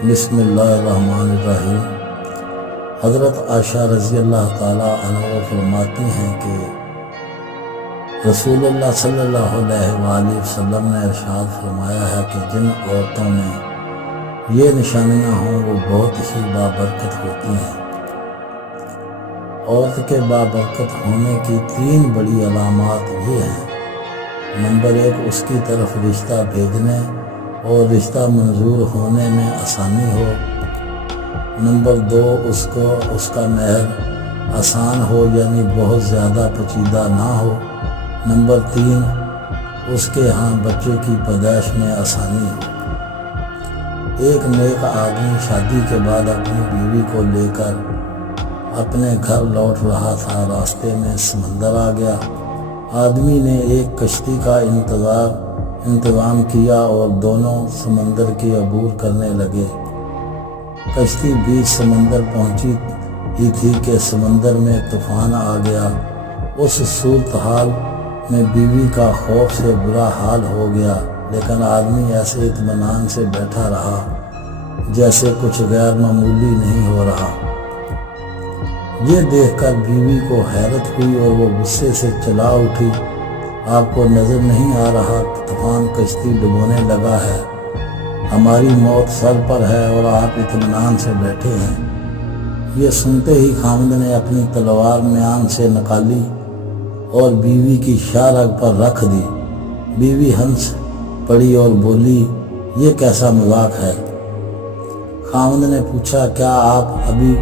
بسم اللہ الرحمن الرحیم۔ حضرت عائشہ رضی اللہ تعالیٰ عنہ فرماتی ہیں کہ رسول اللہ صلی اللہ علیہ وآلہ وسلم نے ارشاد فرمایا ہے کہ جن عورتوں میں یہ نشانیاں ہوں وہ بہت ہی بابرکت ہوتی ہیں۔ عورت کے بابرکت ہونے کی 3 بڑی علامات یہ ہیں۔ نمبر 1، اس کی طرف رشتہ بھیجنے اور رشتہ منظور ہونے میں آسانی ہو۔ نمبر 2، اس کا مہر آسان ہو، یعنی بہت زیادہ پیچیدہ نہ ہو۔ نمبر 3، اس کے ہاں بچے کی پیدائش میں آسانی ہو۔ ایک نیک آدمی شادی کے بعد اپنی بیوی کو لے کر اپنے گھر لوٹ رہا تھا، راستے میں سمندر آ گیا۔ آدمی نے ایک کشتی کا انتظام کیا اور دونوں سمندر کی عبور کرنے لگے۔ کشتی بیچ سمندر پہنچی ہی تھی کہ سمندر میں طوفان آ گیا۔ اس صورتحال میں بیوی کا خوف سے برا حال ہو گیا، لیکن آدمی ایسے اطمینان سے بیٹھا رہا جیسے کچھ غیر معمولی نہیں ہو رہا۔ یہ دیکھ کر بیوی کو حیرت ہوئی اور وہ غصے سے چلا اٹھی۔ آپ کو نظر نہیں آ رہا کہ طوفان کشتی ڈبونے لگا ہے؟ ہماری موت سر پر ہے اور آپ اطمینان سے بیٹھے ہیں۔ یہ سنتے ہی خاوند نے اپنی تلوار میان سے نکالی اور بیوی کی شاہ رگ پر رکھ دی۔ بیوی ہنس پڑی اور بولی، یہ کیسا مذاق ہے؟ خاوند نے پوچھا، کیا آپ ابھی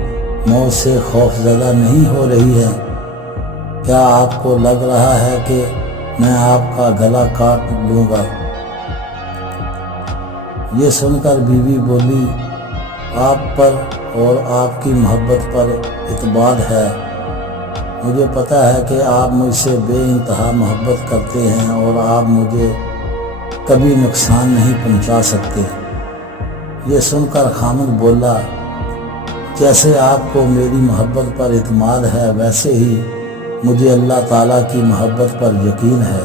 موت سے خوف زدہ نہیں ہو رہی ہیں؟ کیا آپ کو لگ رہا ہے کہ میں آپ کا گلا کاٹ لوں گا؟ یہ سن کر بیوی بولی، آپ پر اور آپ کی محبت پر اعتماد ہے۔ مجھے پتہ ہے کہ آپ مجھ سے بے انتہا محبت کرتے ہیں اور آپ مجھے کبھی نقصان نہیں پہنچا سکتے۔ یہ سن کر خاوند بولا، جیسے آپ کو میری محبت پر اعتماد ہے ویسے ہی مجھے اللہ تعالیٰ کی محبت پر یقین ہے،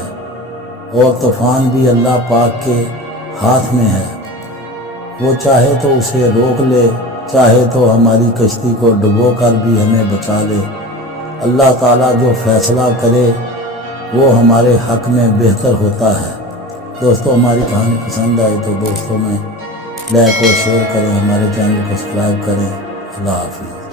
اور طوفان بھی اللہ پاک کے ہاتھ میں ہے۔ وہ چاہے تو اسے روک لے، چاہے تو ہماری کشتی کو ڈبو کر بھی ہمیں بچا لے۔ اللہ تعالیٰ جو فیصلہ کرے وہ ہمارے حق میں بہتر ہوتا ہے۔ دوستو، ہماری کہانی پسند آئی تو دوستوں میں لائک اور شیئر کریں، ہمارے چینل کو سبسکرائب کریں۔ اللہ حافظ۔